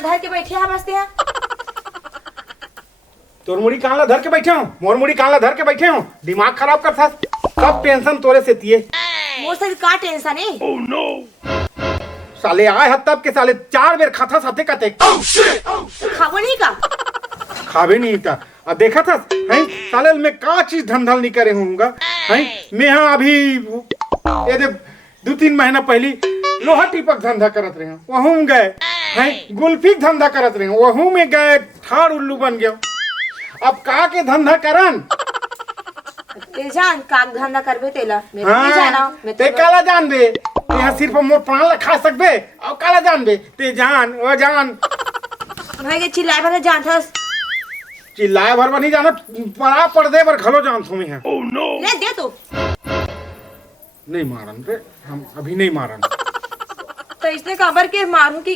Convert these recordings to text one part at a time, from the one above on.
कान धर के बैठे हैं बसते हैं। तोर मुड़ी कान धर के बैठे हो, मोर मुड़ी कान धर के बैठे हो, दिमाग खराब कर था। सब टेंशन तोरे से तिए। मोर से का टेंशन है? Oh no! साले आए हद तब के साले 4 बेर खाता साथे कते। खाबो नहीं का? खावे नहीं था। अब देखा था हैं साले में का चीज धंधल नहीं करे होऊंगा हैं। मैं हाँ अभी ये दे 2-3 महीना पहली लोहा टिपक धंधा करत रहे, वहूं गए हैं। गुल्फी धंधा करत रहे, वहूं में गए ठाड़ उल्लू बन गया। अब का के धंधा करन? ते जान का धंधा करबे तेला मेरे हाँ, नहीं जाना मैं ते काला जान बे। यहाँ सिर्फ मोर प्राण ला खा सकबे और काला जान बे। ते जान ओ जान भाई के चिल्लाए भर जान था। चिल्लाए भर नहीं जाना, पड़ा पड़ दे बर खलो जान तुम्हें है। Oh no! ले दे तू। नहीं मारन रे, हम अभी नहीं मारन। तो इसने खबर के मारू की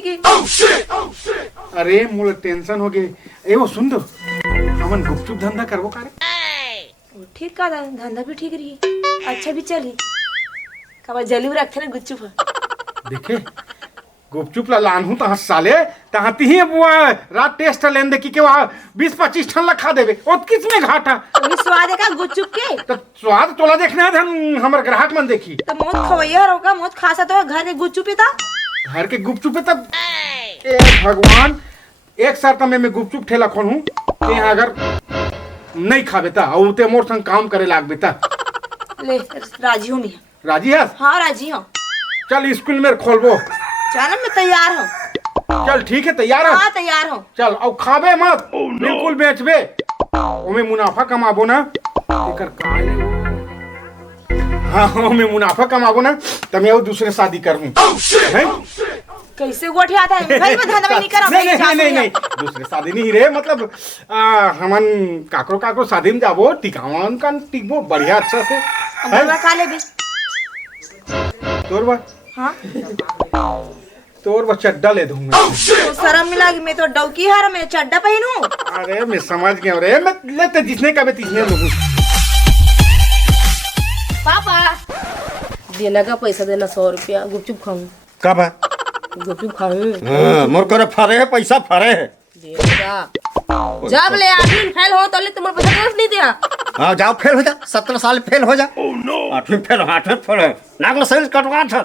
अरे मोला टेंशन हो गई। ए वो सुन दो, हमन गुपचुप धंधा करबो कारे? ठीक का धंधा भी ठीक रही, अच्छा भी चली। कब जली रखे ना गुच्चुप देखे गुपचुप ला लानहू तहाँ साले तहाँ तिही रात टेस्ट लेन दे कि वहाँ 20-25 ठन ला खा देबे। और किस में घाटा? तो स्वाद है का गुच्चुप के? तो स्वाद तोला देखने है धन हमर ग्राहक मन देखी। तो मौत खवैया रोका मौत खासा तो घर के गुच्चुप ही था। घर के गुपचुप तब ए भगवान एक शर्त में गुपचुप ठेला खोलूं ते अगर नहीं खाबे ता और ते मोर संग काम करे लागबे ता। ले राजी हूँ मैं। राजी है? हाँ राजी हूँ। चल स्कूल में खोलबो। चल मैं तैयार हूँ। चल ठीक है तैयार है? हाँ तैयार हूँ। चल और खाबे मत। बिल्कुल बेचबे ओमे मुनाफा कमाबो ना। एकर काल हाँ ओमे मुनाफा कमाबो ना तब मैं वो दूसरे शादी करूं हैं। कैसे गोठी आता है भाई मैं धंधा नहीं करा। नहीं दूसरे शादी नहीं रे, मतलब हमन काकरो काकरो शादी में जाबो टिकावन कान टिकबो बढ़िया अच्छा से। धंधा खा ले भी तोर बा हाँ तोर बा चड्डा ले दूंगा। तो शर्म मिला कि मैं तो डौकी हार मैं चड्डा पहनूं। अरे मैं समझ गया रे, मैं लेते जिसने कभी तीसने लोगों। पापा देना का पैसा देना 100 रुपया गुपचुप खाऊं। कब है? गुपचुप खाऊं मोर करे फरे है, पैसा फरे है। देगा जब ले आदमी फेल हो तो ले तुम्हारे पैसा वापस नहीं दिया। हाँ जाओ फेल हो जा, 17 साल फेल हो जा। Oh no! 8वीं फेल हो, 8वीं फेल हो, नागलो सैल कटवा था।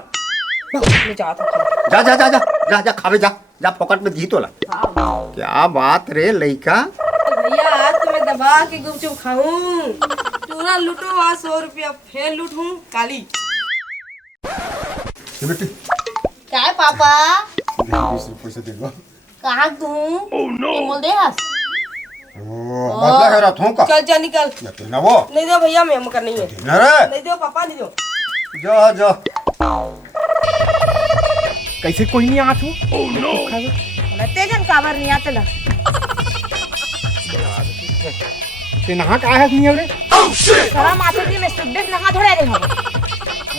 मैं जाता हूं। जा जा जा जा जा जा खावे जा जा फोकट में जीत होला। क्या बात रे लइका। भैया आज तो मैं दबा के गुपचुप खाऊं। चूरा लूटो वहाँ 100 रुपया फेल लूटूं काली। क्या है पापा? 20 रुपए से दे दो। कहाँ दूं? Oh no! बोल दे हाथ। बदला है रथों का। चल जा निकल। ना वो नहीं दो भैया मैं मुकर नहीं है। ना रे नहीं दो पापा नहीं दो। जा जा। कैसे कोई नहीं आत हो? Oh no! तेजन काबर नहीं आते ला। ते नहा का आया नहीं रे? शर्म आते थी मैं स्टूडेंट नहा थोड़े रे हूँ।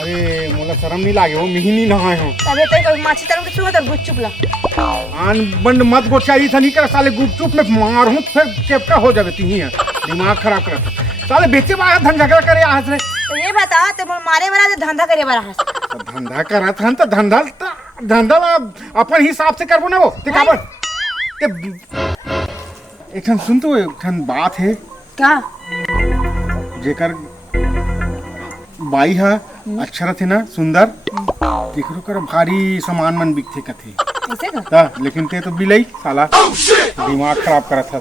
अरे मोला शर्म नहीं लागे हो, मिही नहीं नहाए हो। तबे तो कोई माछी तरह के चूहे तो गुच्चुप ला। आन बंद मत गोचा ई नहीं कर साले गुपचुप में मारूं फिर चेपका हो जावे तिही है। दिमाग खराब कर साले बेचे बा धंधा करे आज रे। तो ये बता ते मारे वाला धंधा करे वाला है। धंधा करत हन तो धंधा अपन हिसाब से करबो ना वो ते काबर ते एक ठन सुन तो एक ठन बात है क्या? जेकर बाई है अच्छा रथे ना सुंदर केकरो कर भारी सामान मन बिकथे कथे कैसे का? ता लेकिन ते तो बिलाई साला दिमाग खराब करत है।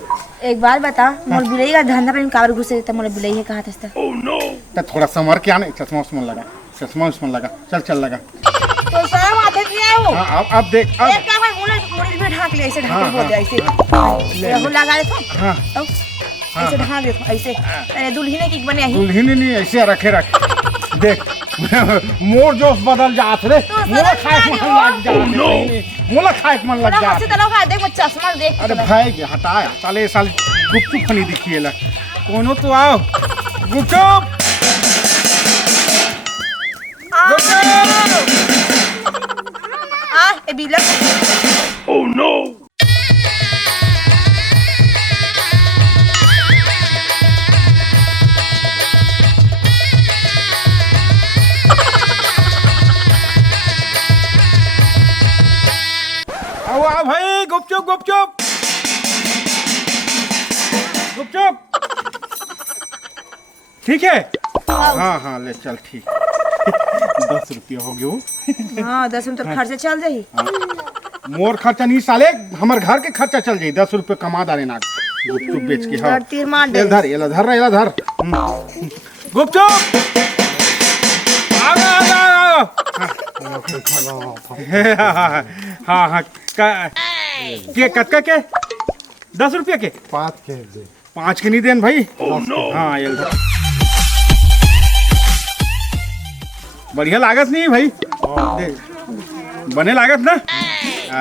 एक बार बता मोर बिलाई का धंधा पे काबर घुसे त मोर बिलाई है कहा था। Oh no! तो थोड़ा समर के आने चश्मा उस्मान लगा, चश्मा उस्मान लगा, चल लगा। तो शर्म आते नहीं है वो। हाँ अब देख अब एक क्या भाई मोड़ में ढाक ले ऐसे ढाक बोल दे ऐसे। ये हो लगा दे तो। हाँ ऐसे ढाक दे तो ऐसे। अरे दुल्हन की बने ही। दुल्हन नहीं ऐसे रख देख मोर जोश बदल जात रे। मोला खाए मन लग जात। मोला खाए मन लग जात। हंसी तो लोग देख वो चश्मा देख। अरे भाई के हटाया साले साले गुपचुप नहीं दिखिएला कोनो तो आओ गुपचुप ए बिलक। Oh no! आओ भाई, गुपचुप गुपचुप गुपचुप। ठीक है, हाँ हाँ ले चल, ठीक। 10 रुपया हो गयो। हाँ 10 में तो खर्चा चल जाही। मोर खर्चा नहीं साले, हमार घर के खर्चा चल जाई। 10 रुपये कमा डाले ना गुपचुप बेच के। हाँ तीर मार दे। ये धर, ये धर, ये धर। गुपचुप हाँ हाँ के कतका के 10 रुपया के 5 के दे। 5 के नहीं देन भाई। हाँ ये धर। बढ़िया लागत नहीं भाई, बने लागत ना।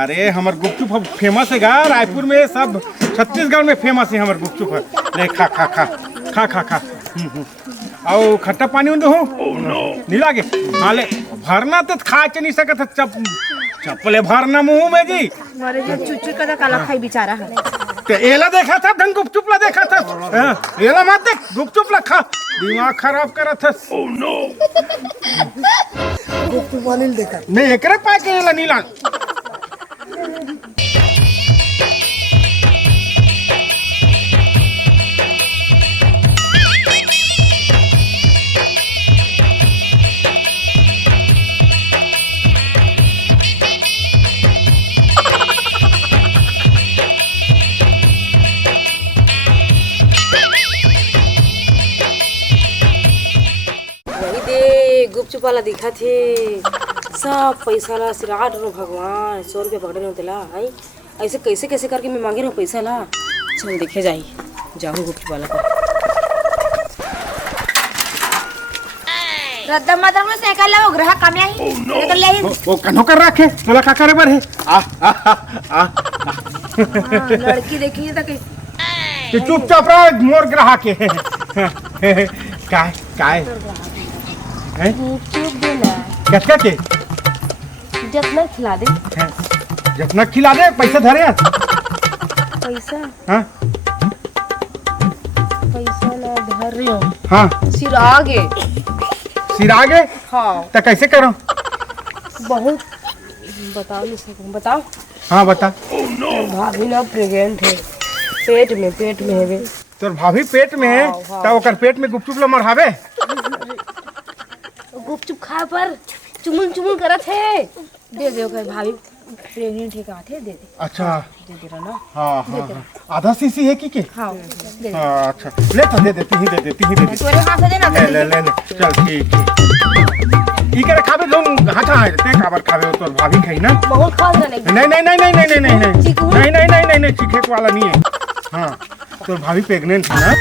अरे हमार गुपचुप अब फेमस है गा रायपुर में, सब छत्तीसगढ़ में फेमस है हमार गुपचुप है। ले खा खा खा खा खा खा। और खट्टा पानी उन दो नहीं लागे। हाँ ले, भरना तो खा नहीं सकत। चप्पले भरना मुंह में जी। मारे जो चुचू का काला खाई बेचारा है। ते एला देखा था ढंग गुपचुप ला देखा था। एला मत देख, गुपचुप ला खा, दिमाग खराब करत है। गुपचुप वाली देखा मैं एकरे पाए के एला नीला। वही दे गुपचुप वाला दिखा थे। सब पैसा ला सिराट रो भगवान, 100 रुपया पकड़े न तेला। आई ऐसे कैसे कैसे करके मैं मांगे रहा पैसा ला। चल देखे जाई, जाऊँ गुपचुप वाला पर। रद्दा मदर में साइकिल ला ग्राहक कम आई। निकल ले ही। वो कन्हो कर रखे तोला का करे बर है। लड़की देखी तो कैसे कि चुपचाप रह, मोर ग्राहक है। काय हैं गुपचुप देना कतका के जितना खिला दे। जितना खिला दे पैसा धरे। पैसा हाँ पैसा ला धर रही हूँ। हाँ सिर आगे। सिर आगे हाँ तो कैसे करो? बहुत बताओ नहीं सकूँ। बताओ। हाँ बता। भाभी ना प्रेग्नेंट है, पेट में है वे। तोर भाभी पेट में है तो ओकर पेट में गुपचुप ला मरहावे। गुपचुप खा पर चुमुल करत है। दे दे ओकर भाभी प्रेग्नेंट है का थे, दे दे। अच्छा दे दे रहा ना। हाँ हाँ आधा सीसी है की के? हाँ दे दे। हाँ अच्छा ले तो दे देती ही दे देती ही दे देती। तोरे हाथ से देना। ले चल ठीक ठीक। ई करे खाबे लोग हाथा है ते काबर खाबे तोर भाभी खाई ना। बहुत खा रहे नहीं नहीं नहीं नहीं नहीं नहीं नहीं चीकू? नहीं नहीं नहीं नहीं नहीं चीखे वाला नहीं है। हाँ तोर भाभी प्रेग्नेंट है ना।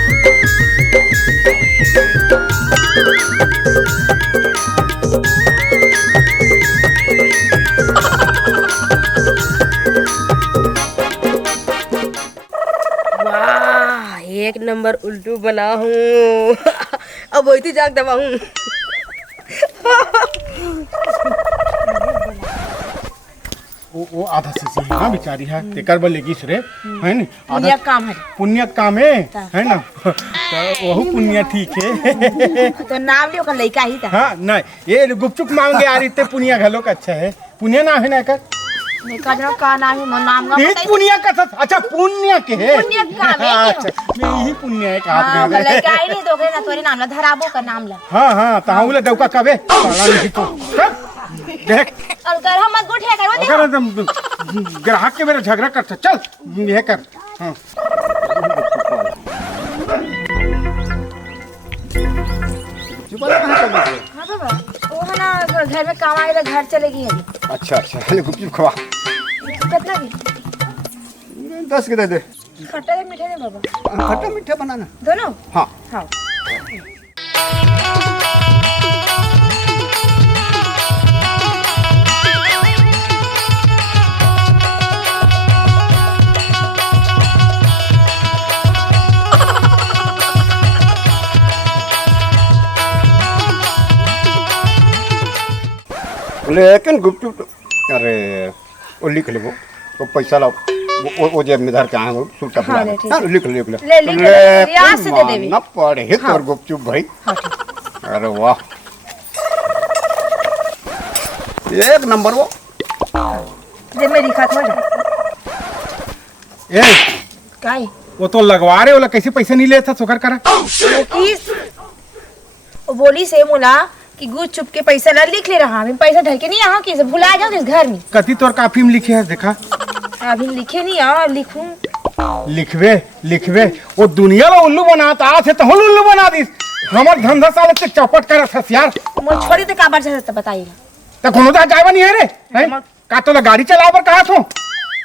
वाह, एक नंबर उल्टू बना हूँ। अब वही जाग दबा हूँ। वो आधा सीसी है ना बेचारी है तेकर बल लेगी रे है नी। पुण्य काम है। पुण्य काम है ना। तो वही पुण्य ठीक है। तो नाम लियो का लड़का ही था। हाँ नहीं ये गुपचुप मांगे आ रही थे पुण्य घलो का अच्छा है। पुण्य ना है ना कर का नाम है नाम का पुण्य का था। अच्छा पुण्य के है। पुण्य काम है। अच्छा मैं यही पुण्य है कहा। हाँ लड़का ही नहीं दोगे ना तोरे नाम ला धराबो का नाम ला। हाँ हाँ ताऊ ले डौका कबे साला नहीं तो देख और कर हम मत गुठे करो दे। अगर एकदम ग्राहक के मेरे झगड़ा करता चल ये कर। हाँ हाँ बाबा वो है ना घर में काम आएगा घर चलेगी है। अच्छा अच्छा ले गुपचुप खवा। कितना की 10 के दे दे। खट्टा दे मीठा दे बाबा। खट्टा मीठा बनाना दोनों। हाँ। हाँ लेकिन गुपचुप अरे वो लिख ले वो पैसा लाओ वो जेब में धर के आए वो सूटा हाँ, ले, ठीक है। लिख ले ले रियाज से दे देवी। ना पड़े है तोर गुपचुप भाई। अरे वाह एक नंबर वो जब मैं दिखा था ए काई वो तो लगवा रहे वाला कैसे पैसे नहीं लेता सोकर करा किस वो बोली से मोला कि गुज चुप के पैसा ला लिख ले रहा मैं पैसा ढल के नहीं यहाँ किसे भुला जाओ इस घर में कति तोर काफी में लिखे है देखा अभी लिखे नहीं आ लिखूं लिखवे लिखवे वो दुनिया ला उल्लू बनाता आज तो हम उल्लू बना दी हमार धंधा साले से चौपट कर था यार मोर छोड़ी तो काबर से बताइएगा तो कोनो दा जावा नहीं है रे हैं का तो ला गाड़ी चलाओ पर कहा थो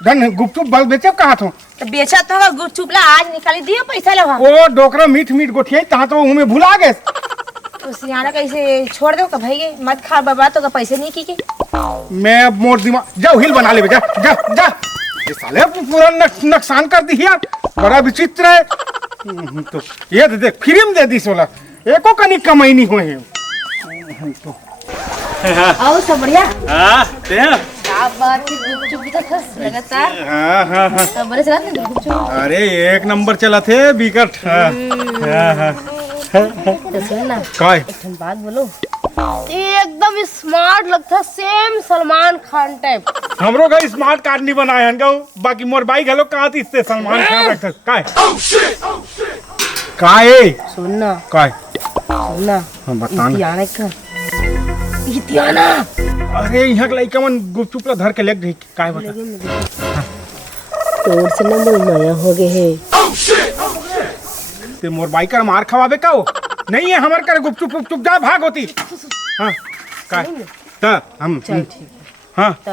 धन गुपचुप बल बेचे कहा थो तो बेचा तो गुज चुप ला आज निकाली दियो पैसा ला ओ डोकरा मीठ मीठ गोठिया ता तो हमें भुला गए तो सियाना कैसे छोड़ दो का भाई मत खा बाबा तो का पैसे नहीं की के मैं अब मोर दिमाग जाओ हिल बना ले जा जा जा ये साले पूरा नुकसान कर दी यार बड़ा विचित्र है तो ये दे फिल्म दे दी सोला एको कनी कमाई नहीं हुए तो आओ सब बढ़िया हां ते क्या बात है गुपचुप भी तो खस लगातार हां तो बड़े चला थे गुपचुप अरे एक नंबर चला थे बिकट हां तो सुन ना काय एक बात बोलो एकदम स्मार्ट लगता सेम सलमान खान टाइप हमरो का स्मार्ट कार्ड नहीं बनाया हन गो बाकी मोर बाइक हेलो कहा थी इससे सलमान खान रखता काय काय सुन ना काय हां बता इतियाना का इतियाना अरे यहाँ के लइका मन गुपचुप ला धर के लेक रही काय बता तोर से नंबर माया हो गए है ते मोर बाइक कर मार खवाबे का हो नहीं है हमार कर गुपचुप गुपचुप जा भाग होती हां काय ता हम चल ठीक है हां तो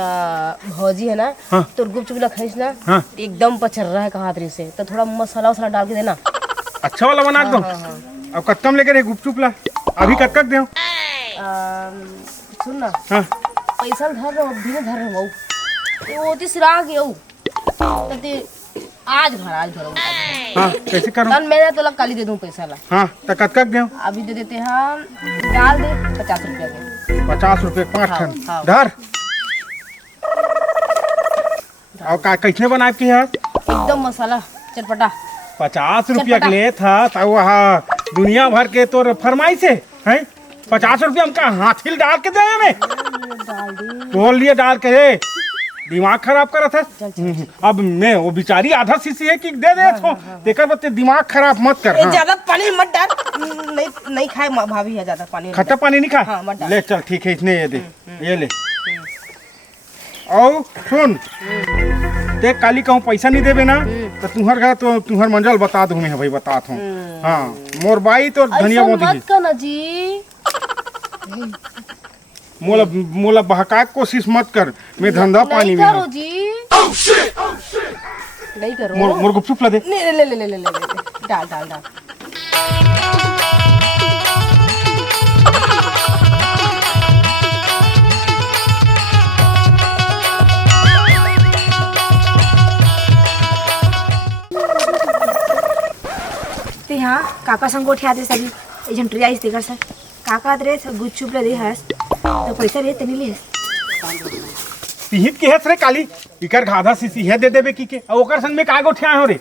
भौजी है ना हाँ। तो गुपचुप ला खाइस ना हाँ। एकदम पचर रहा है कहा तरी से तो थोड़ा मसाला वसाला डाल के देना अच्छा वाला बना दो अब कत्कम लेके रे गुपचुप ला अभी कत्कक दे सुन ना हां पैसा धर रहो भी ना धर रहो ये वो तीसरा गयो तो आज भर हां कैसे करूं तन मैं तो काली दे दूं पैसा ला हां त कत्कक दे अभी दे देते हैं डाल दे 50 रुपया के 50 रुपए 5 हाँ, ठन हाँ। धर और का कैसे बनाए की है एकदम मसाला चटपटा 50 रुपया के ले था तो वहाँ दुनिया भर के तोर फरमाइश है 50 रुपया हमका हाथिल डाल के दे में तोड़ लिए डाल के रे दिमाग खराब करा था अब मैं वो बेचारी आधा शीशी है कि दे दे तो देखकर बच्चे दिमाग खराब मत कर हाँ। ज्यादा पानी मत डाल नहीं खाए भाभी है ज्यादा पानी खट्टा पानी नहीं खा हाँ, मत डाल। ले चल ठीक है इसने ये दे ये ले और सुन ते काली कहूँ पैसा नहीं देवे ना तो तुम्हार घर तो तुम्हार मंजल बता दूँ मैं भाई बता दूँ हाँ मोर बाई तो धनिया मोदी मत करना जी मोला मोला बहका के कोशिश मत कर मैं धंधा पानी में करो हूँ। जी नहीं करो मोर मोर गुपचुप ला दे ले ले ले ले ले ले डाल डाल डाल ते हाँ काका संग उठा दे सभी एजेंट रे आइस देकर सर काका रे गुच्चुप ले दे हस तो पैसा रे तनी ले पिहित के हेस रे काली इकर आधा शीशी है दे देबे की के और ओकर संग में का गोठिया हो रे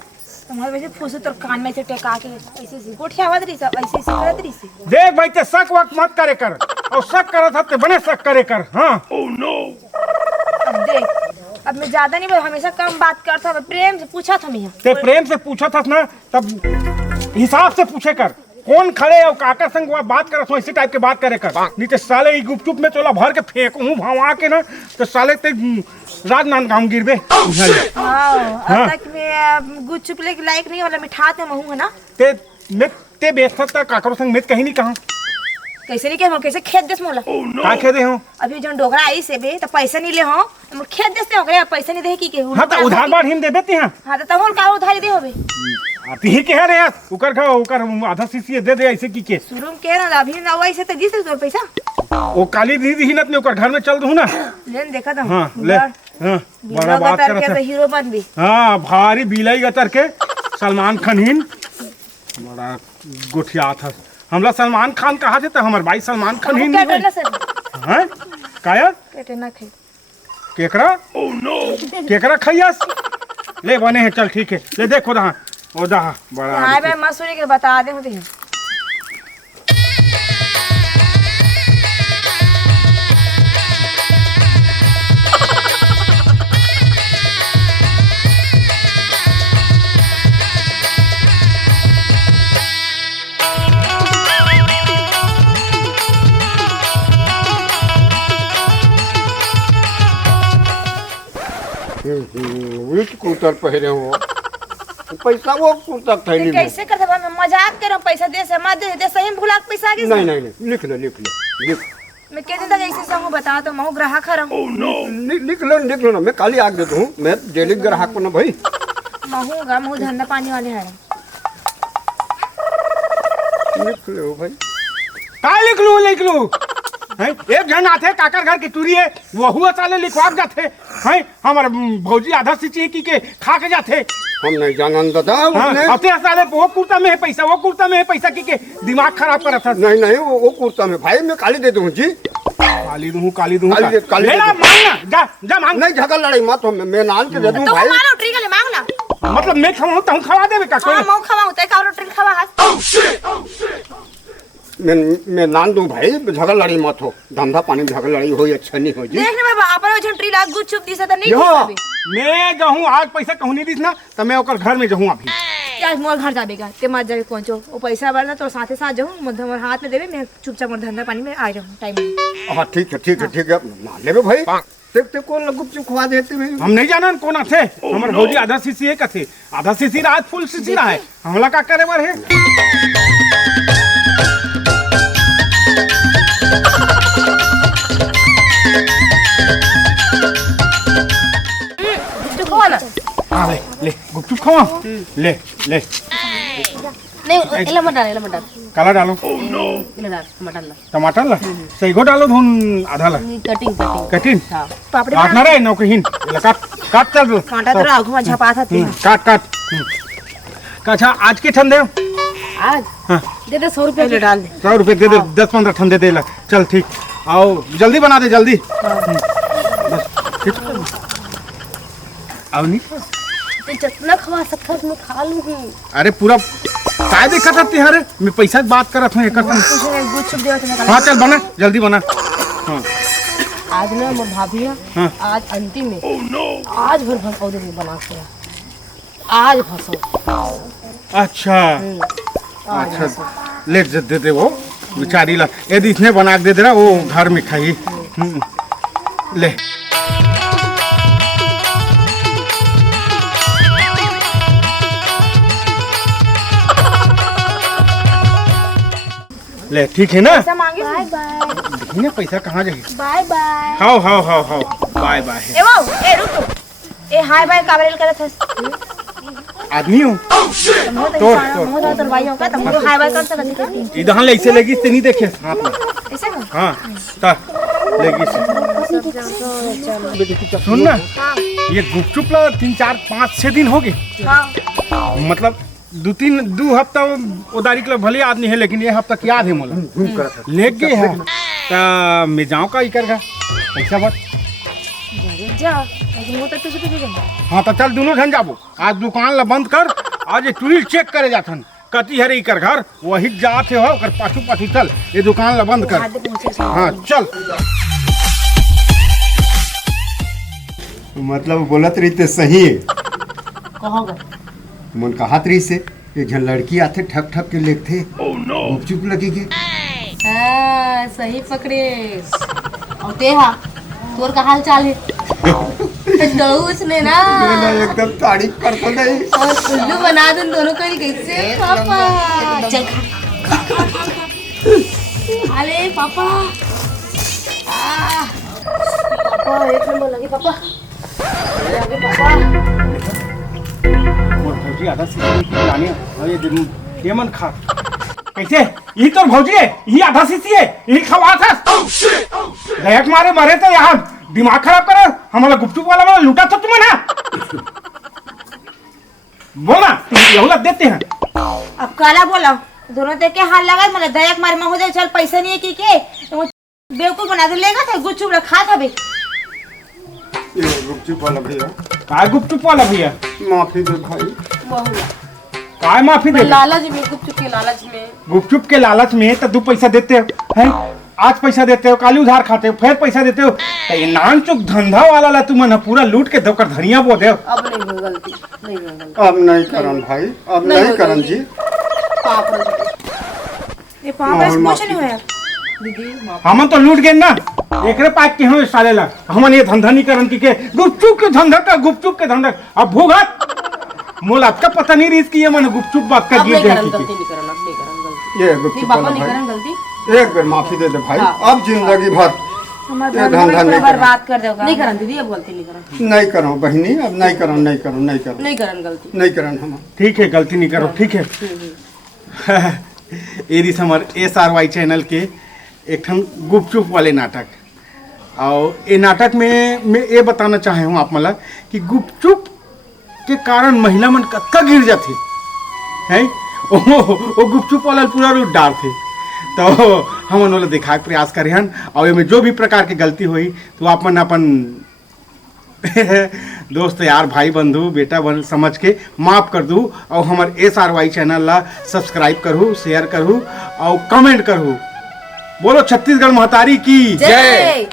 तुम्हारे वैसे फुसो तो कान में से टेका के ऐसे से गोठिया वादरी सब ऐसे से करत रही से देख भाई ते शक वक्त मत करे कर और शक करत था ते बने शक करे कर हाँ अब देख अब मैं ज्यादा नहीं हमेशा कम बात करता हूँ प्रेम से पूछा था मैं ते प्रेम से पूछा था ना तब हिसाब से पूछे कर कौन खड़े और काकर संग वहाँ बात करत हो इसी टाइप के बात करे कर नहीं तो साले ई गुपचुप में चोला भर के फेंकूं भवा के ना तो साले ते राजनांद गांव गिरबे अब तक मैं गुच्चुप ले लायक नहीं वाला मिठा ते महू है ना ते मैं ते बेचता था काकरो संग मैं कहीं नहीं कहा कैसे नहीं के कैसे खेत देस मोला का खेदे हो अभी जन डोगरा आई से बे तो पैसा नहीं ले हो हम खेत देस ते ओकरे पैसा नहीं दे की के हाँ तो उधार बार हिम देबे ते हां हां तो तमोल का उधारी दे होबे आती के है रे यार उकर खा उकर आधा शीशी दे दे ऐसे की के शुरू में कह ना अभी ना वही से तो दिस तोर पैसा वो काली दीदी हिनत में उकर घर में चल दूं ना लेन देखा था हाँ ले हाँ बड़ा बात कर करत के है हीरो बन भी हाँ भारी बिलाई गतर के सलमान खान हिन बड़ा गोठिया था हमला सलमान खान कहा थे तो हमार भाई सलमान खान हिन क्या नहीं करना सर हैं काया पेटे ना खाई केकरा केकरा खैयास ले बने हैं चल ठीक है ले देखो रहा ओ दहा बड़ा हां मैं मसूरी के बता दे होते विच कुर्ता पहने हो पैसा वो कुर्ता थैली में कैसे करते मैं मजाक कर रहा हूँ पैसा दे से मत दे सही में भुला के पैसा आ गया नहीं नहीं नहीं लिख लो मैं कहते तक ऐसे संग बता तो मैं ग्राहक हरा लिख लो ना मैं काली आग देता हूँ मैं डेली ग्राहक को ना भाई महूंगा धंधा पानी वाले हैं लिख लो भाई का लिख लू हैं एक जन आथे काकर घर की टूरी है वहु साले लिखवा के जाथे हैं हमार भौजी आधा सिची की के खा के जाथे हम नहीं जानन दादा हां अते साले वो कुर्ता में है पैसा की के दिमाग खराब करत था नहीं वो कुर्ता में भाई मैं काली दे दूँ जी काली दूं काली ले ला मांगना जा मांग नहीं झगड़ लड़ाई मत हो मैं नान के दे दूँ तो भाई मानो ट्री के लिए मांगना मतलब मैं खाऊं तो खवा देबे का कोई मैं खवाऊं ते का ट्री खवा हाथ मैं नान दूँ भाई झगड़ लड़ाई मत हो धंधा पानी झगड़ लड़ाई हो अच्छा नहीं हो जी देख ना बाबा अपन वजन ट्री लाग गुड चुप दिसा त नहीं यो दिसाबे मैं जहूं आज पैसा कहूं नहीं दिसना तो मैं ओकर घर में जहूं अभी क्या मोर घर जाबेगा ते मत जाके पहुंचो वो पैसा भरना तो साथे साथ जाऊं मध्य हाथ में देबे मैं चुपचाप मोर धंधा पानी में आ जाऊं टाइम में हाँ ठीक है मान लेबे भाई ते को लगुप चुप खवा देते में हम नहीं जानन कौन थे हमर भौजी आधा सीसी है कथे आधा सीसी रात फुल सीसी रहा है हमला का करे बर है हाँ ले गुपचुप खावा ले नहीं इला मत डाल काला डालो इला डाल मटन ला टमाटर ला सही गो डालो धुन आधा ला कटिंग कटिन हां पापड़ी काटना रे नौकरीन इला काट चल दो कांटा तो आगू में झपा था ते काट अच्छा आज के ठंडे आज हाँ दे 100 रुपए ले डाल दे 100 रुपए दे दे 10-15 ठंडे दे ला चल ठीक आओ जल्दी बना दे जल्दी बस ठीक आओ नहीं तो जितना खवा सकता मैं खा लूंगी अरे पूरा काय देखा था तिहारे मैं पैसा की बात करत हूँ एक गुड चुप देवा ते हाँ चल बना जल्दी बना हाँ आज ना मोर भाभी है हाँ। आज अंतिम में आज भर भर दे बना के आज फंसो अच्छा अच्छा ले दे दे वो बेचारी ला यदि इसने बना के दे दे रहा वो घर में खाई ले ले ठीक है ना पैसा मांगे बाय बाय देखी ना पैसा कहाँ जाएगी bye bye how bye bye ए वो ए रुक ए हाय बाय काबरेल करत हस आदमी हूँ तोर भाई होगा तुम तो हाय बाय कर सकते हो इधर ले ऐसे लगी से नहीं देखे हाथ में ऐसे ना हाँ ता लेगी से सुन ना ये गुपचुप ला 3-4-5-6 दिन हो गए हां मतलब 2 हफ्ता उदारी के भले आदमी है लेकिन ये हफ्ता याद है मोला ले गए है ता मैं जाऊँ का इकर का पैसा बस जा लेकिन वो तो तुझे पे देंगे हाँ तो चल दोनों जन जाबो आज दुकान ला बंद कर आज ये टूरिल चेक करे जाथन कति हरे इकर घर वही जाते हो कर पाछू चल ये दुकान ला बंद कर हाँ चल मतलब बोलत रही ते सही है कहोगे मन कहात रही से एक जन लड़की आते ठक ठक के लेते गुपचुप लगी के हां सही पकड़े और तेहा तोर का हाल चाल है तो उसने ना एकदम तारीफ करता नहीं और उल्लू बना दे दोनों को कैसे पापा चल खा अरे पापा पापा एक नंबर लगे पापा लगे पापा भौजी आधा सीसी जाने और ये मन खा कैसे ये तो भौजी है ये आधा सीसी है ये खवा था लहक मारे मरे तो यहाँ दिमाग खराब करे हमारा गुपचुप वाला लूटा था तुम्हें ना बोला यहुला देते हैं अब काला बोला दोनों देख के हाल लगा मतलब दयाक मारे में हो जाए चल पैसा नहीं है की के तो बेवकूफ बना दे लेगा था गुपचुप रखा था बे गुपचुप वाला भैया काय गुपचुप वाला भैया माफी दे भाई काय माफी दे लालच में गुपचुप के लालच में तो 2 पैसा देते हो हैं आज पैसा देते हो काली उधार खाते हो फिर पैसा देते हो तो ये नान चुक धंधा वाला ला तुम पूरा लूट के धोकर धनिया बो दे अब नहीं हो गलती नहीं हो गलती अब नहीं करन भाई अब नहीं करन जी ये पापा से कुछ नहीं होया दीदी माफ हमन तो लूट गए ना एकरे पास के हम साले ला हमन ये धंधा नहीं करन की के गुपचुप के धंधा का गुपचुप के धंधा अब भूगत मोला का पता नहीं रिस की ये मन गुपचुप बात का अब गिर नहीं करन गई गलती नहीं करन अब नहीं करन गलती ये नहीं गुपचुप पापा वाला नहीं भाई करन गलती एक बार माफी दे दे भाई अब जिंदगी भर हमारा ये धंधा धंधा पूरा नहीं करना। बर्बाद कर दोगा नहीं करन दीदी अब गलती नहीं करन नहीं करो बहनी अब नहीं करो नहीं करो नहीं करो नहीं करन गलती नहीं करन हम ठीक है गलती नहीं करो ठीक है एरिस हमर SRY चैनल के एक ठन गुपचुप वाले नाटक और ये नाटक में मैं ये बताना चाहे हूँ आप मला कि गुपचुप के कारण महिला मन कत्का गिर जाते हैं वो गुपचुप वाला पूरा रूट डार थे तो हम उन्होंने दिखा के प्रयास करे हन और में जो भी प्रकार की गलती हुई तो आप मन अपन दोस्त यार भाई बंधु बेटा बन समझ के माफ कर दूँ और हमार SRY चैनल ला सब्सक्राइब करूँ शेयर करूँ और कमेंट करूँ बोलो छत्तीसगढ़ महतारी की जय।